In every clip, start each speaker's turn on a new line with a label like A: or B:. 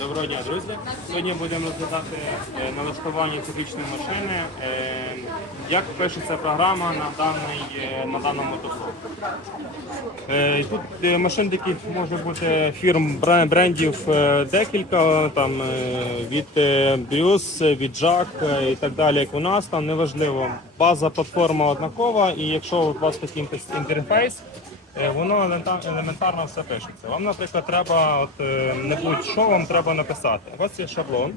A: Доброго дня, друзі. Сьогодні будемо розглядати е, налаштування циклічної машини. е, Як пишеться програма на, даний, е, на даному. Е, Тут машин таких може бути фірм брендів декілька, там від Brius, від е, і так далі, як у нас, там неважливо. База платформа однакова, і якщо у вас такий інтерфейс, воно елементарно все пишеться. Вам, наприклад, треба, от, е, не будь-що вам треба написати. Вас є шаблон.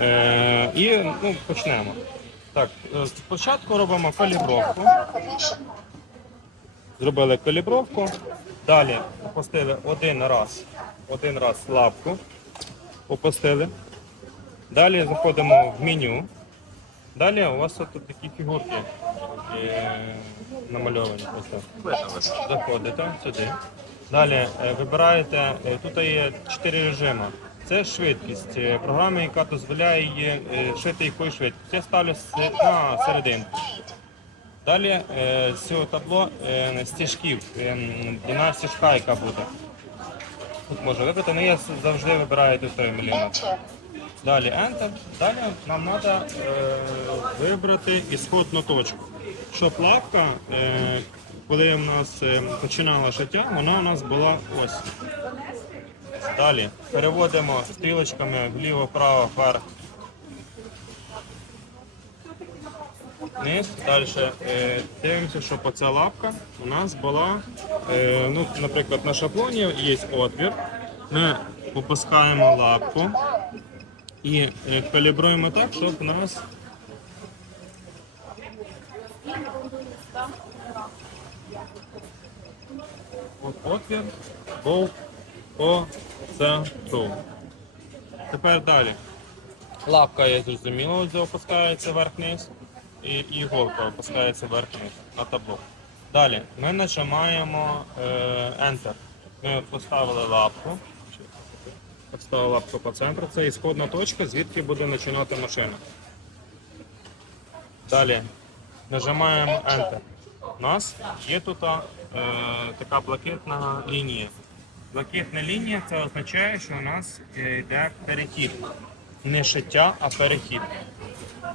A: Е, і ну, почнемо. Так, е, спочатку робимо калібровку. Зробили калібровку. Далі опустили один раз, один раз лапку. Опустили. Далі заходимо в меню. Далі у вас тут такі фігурки е, намальовані. Ось так. Заходите сюди. Далі е, вибираєте, е, тут є чотири режими. Це швидкість е, програми, яка дозволяє її шити якою швидкістю. Я ставлю на серединку. Далі з цього табло стіжків, длина стіжка, яка буде. Тут можна вибрати, але я завжди вибираю тут 3 мм. Далі Enter. Далі нам треба вибрати ісходну точку. Щоб лапка, е, коли в нас е, починала життя, вона у нас була ось. Далі переводимо стрілочками вліво, вправо, вверх. Вниз. Далі е, дивимося, щоб оця лапка у нас була, е, ну, наприклад, на шаблоні є отвір. Ми опускаємо лапку і е, калібруємо так, щоб у нас отвір був по центру. Тепер далі. Лапка, я зрозуміло, опускається вверх-вниз, і, і опускається вверх-вниз на табло. Далі ми нажимаємо е, Enter. Ми поставили лапку. Поставили лапку по центру. Це ісходна точка, звідки буде починати машина. Далі нажимаємо Enter. У нас є тут така блакитна лінія. Блакитна лінія це означає, що у нас е, йде перехід. Не шиття, а перехід.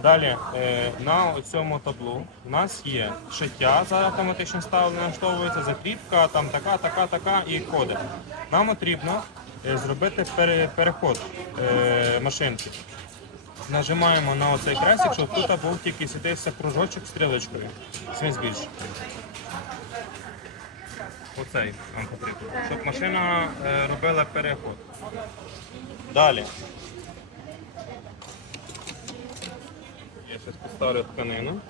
A: Далі е, на цьому таблу у нас є шиття, зараз автоматично ставлено, налаштовується закріпка, там така, така, така і коди. Нам потрібно е, зробити переход е, машинки. Нажимаємо на оцей кресик, щоб тут був тільки світився кружочок стрілочкою. Це збільшити. Оцей нам. Щоб машина е, робила переход. Далі. Я зараз поставлю тканину.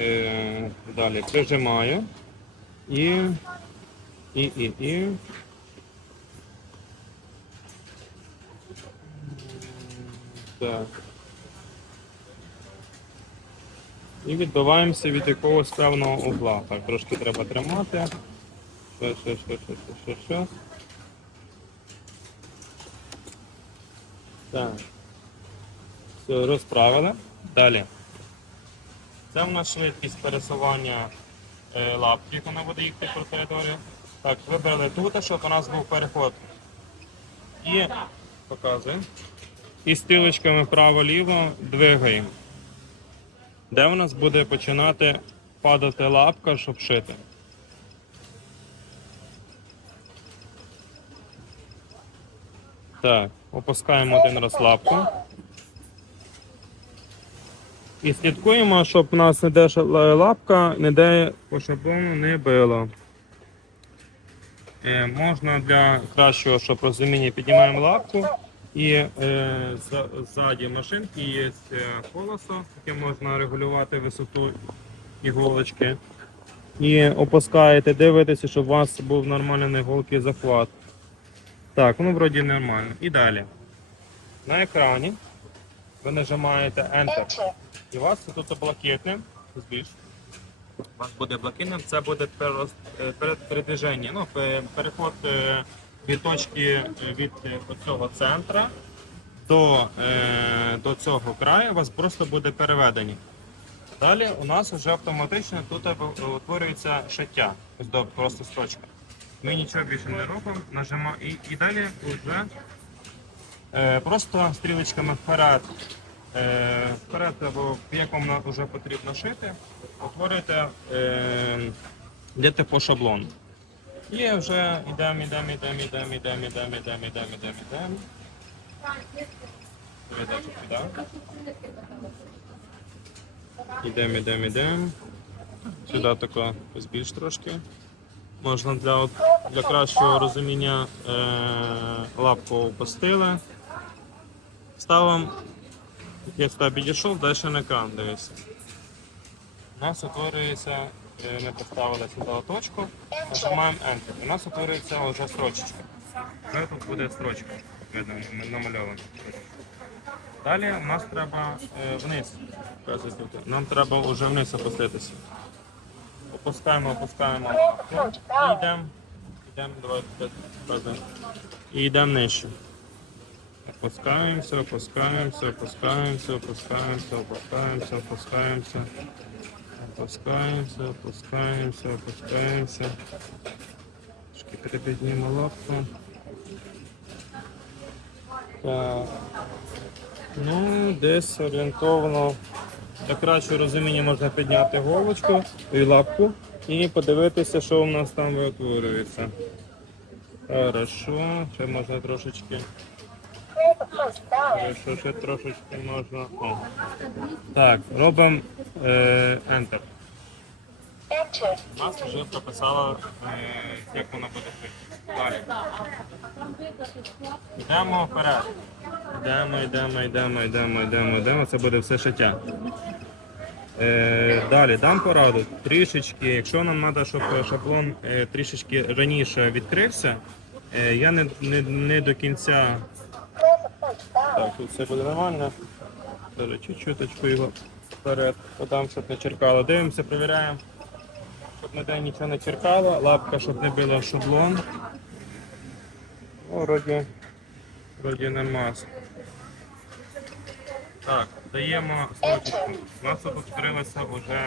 A: Е, далі прижимаю. І. І, і, і. Так. І відбиваємося від якогось певного угла. Так, трошки треба тримати. Що, що, що, що, що, що, що. Так. Все, розправили. Далі. Це в нас швидкість пересування е, лапки, як вона буде їхати по територію. Так, вибрали тут, щоб у нас був переход. І показуємо. І стрілочками вправо-ліво двигаємо. Де у нас буде починати падати лапка, щоб шити. Так, опускаємо один раз лапку. І слідкуємо, щоб у нас ніде ша- ла- лапка, ніде по шаблону не било. Е, можна для кращого, щоб розуміння, піднімаємо лапку і е, ззаді машинки є е, колесо, яке можна регулювати висоту іголочки. І опускаєте, дивитеся, щоб у вас був нормальний на іголки захват. Так, воно вроді нормально. І далі. На екрані ви нажимаєте Enter. І у вас тут блакитним, збільш. У вас буде блакитним, це буде е, передвиження. Ну, переход е, від точки е, від е, цього центра до, е, до цього краю вас просто буде переведені. Далі у нас вже автоматично тут утворюється шиття. До просто строчка. Ми нічого більше не робимо, нажимаємо і, і далі вже е, просто стрілочками вперед, е, вперед або в якому вже потрібно шити, утворюєте, е, йдете по шаблону. І вже йдемо, йдемо, йдемо, йдемо, йдемо, йдемо, йдемо, йдемо, йдемо, йдемо. Передачу підав. Йдемо, йдемо, йдемо. Сюди тако збільш трошки. Можна для, для кращого розуміння е, лапку опустили. Ставимо, як я сюди підійшов, далі на екран. У нас утворюється, ми поставили сюди точку, нажимаємо Enter. У нас утворюється вже строчечка. Вже тут буде строчка, намальована. Далі у нас треба е, вниз. Нам треба вже вниз опуститися. Опускаємо, опускаємо. І йдемо. Йдемо, давайте. І йдемо нижче. Опускаємося, опускаємося, опускаємося, опускаємося, опускаємося, опускаємося. Опускаємося, опускаємося, опускаємося. Трошки перепіднімо лапку. Так. Ну, десь орієнтовно для кращого розуміння можна підняти голочку і лапку і подивитися, що у нас там витворюється. Хорошо, ще можна трошечки. Хорошо, ще трошечки можна. О. Так, робимо е, Enter. У нас вже прописало, е, як воно буде жити. Далі. Йдемо вперед. Йдемо, йдемо, йдемо, йдемо, йдемо, йдемо. Це буде все шиття. Е, далі дам пораду. Трішечки, якщо нам треба, щоб шаблон е, трішечки раніше відкрився, е, я не, не, не до кінця. Так, тут все буде нормально. Даже чуть-чуточку його вперед подам, щоб не черкало. Дивимося, перевіряємо, щоб ніде нічого не черкало, лапка, щоб не била шаблон. Ну, вроді, вроді нема. Так, даємо строчку. У нас відкрилася вже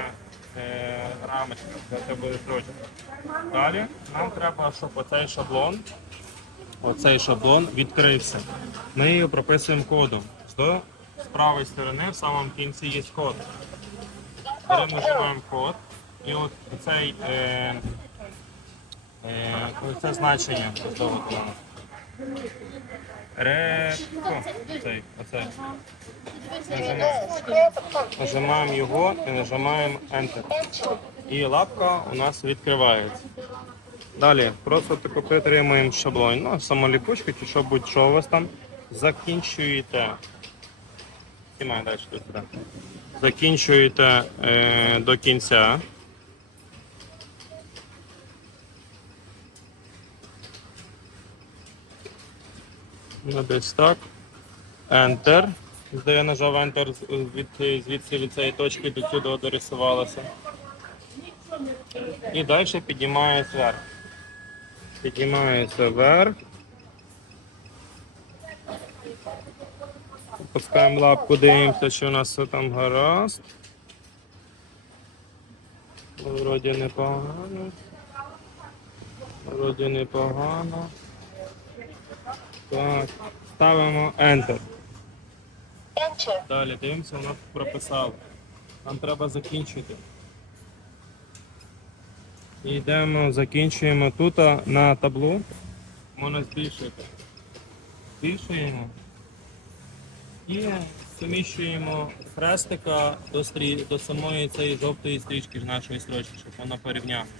A: е, рамочка, це буде строчка. Далі нам треба, щоб оцей шаблон, оцей шаблон відкрився. Ми його прописуємо кодом. З правої сторони в самому кінці є код. Беремо, нажимаємо код. І от цей е, е, це значення. Ре... О, цей, оцей. Нажимаємо його і нажимаємо Enter. І лапка у нас відкривається. Далі просто тако притримуємо шаблон. Ну, самоліпучка чи що будь-що у вас там. Закінчуєте. Далі тут. Закінчуєте е, до кінця. Ну, десь так. Enter. Де я нажав Enter від, звідси від цієї точки до сюди дорисувалося. І далі піднімається вверх. Піднімається вверх. Опускаємо лапку, дивимося, що у нас все там гаразд. Вроді непогано. Вроді непогано. Так, ставимо Enter. Далі дивимося, воно прописало. Нам треба закінчити. І йдемо, закінчуємо тут на таблу. Можна збільшити. Збільшуємо. І суміщуємо хрестика до, стрі... до самої цієї жовтої стрічки нашої строчки, щоб воно порівнялося.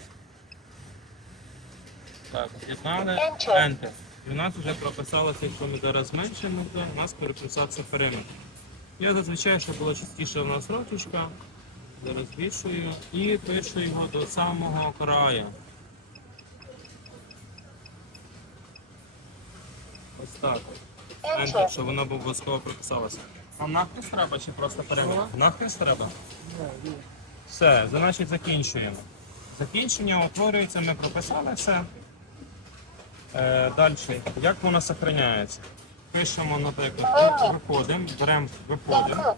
A: Так, з'єднали. Enter. І у нас вже прописалося, якщо ми зараз зменшимо, то у нас переписався периметр. Я зазвичай, щоб було частіше у нас роточка, зараз збільшую і пишу його до самого краю. Ось так. Enter, щоб воно обов'язково прописалося. Вам нахрест треба чи просто периметр? Нахрест треба? Все, значить закінчуємо. Закінчення утворюється, ми прописали все. Е, далі, як воно зберігається? Пишемо, наприклад, виходимо, беремо виходимо.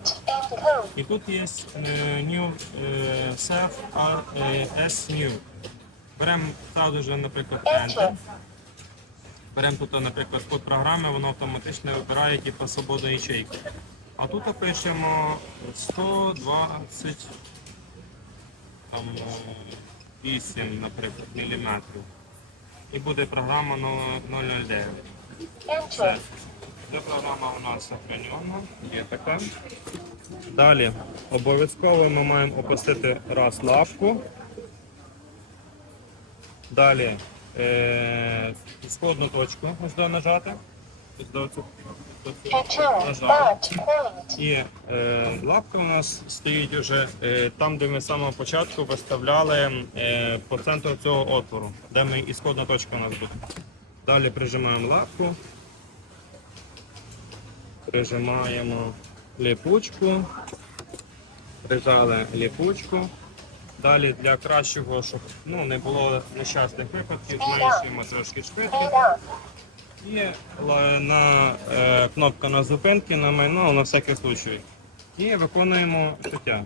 A: І тут є е, new е, е, S new. Беремо сразу же, наприклад, Enter. Беремо тут, наприклад, код програми, воно автоматично вибирає типу, свободу ячейки. А тут пишемо 120 там, е, 8, наприклад, міліметрів. І буде програма 009. Ця програма у нас сохранена, є така. Далі обов'язково ми маємо опустити раз лапку. Далі е, сходну точку до нажати. І е, лапка у нас стоїть вже е, там, де ми з самого початку виставляли е, по центру цього отвору, де ми ісходна точка у нас буде. Далі прижимаємо лапку, прижимаємо ліпучку, прижали ліпучку. Далі для кращого, щоб ну, не було нещасних випадків, зменшуємо трошки швидкість. І на е, кнопка на зупинки на майно на всякий случай. І виконуємо життя.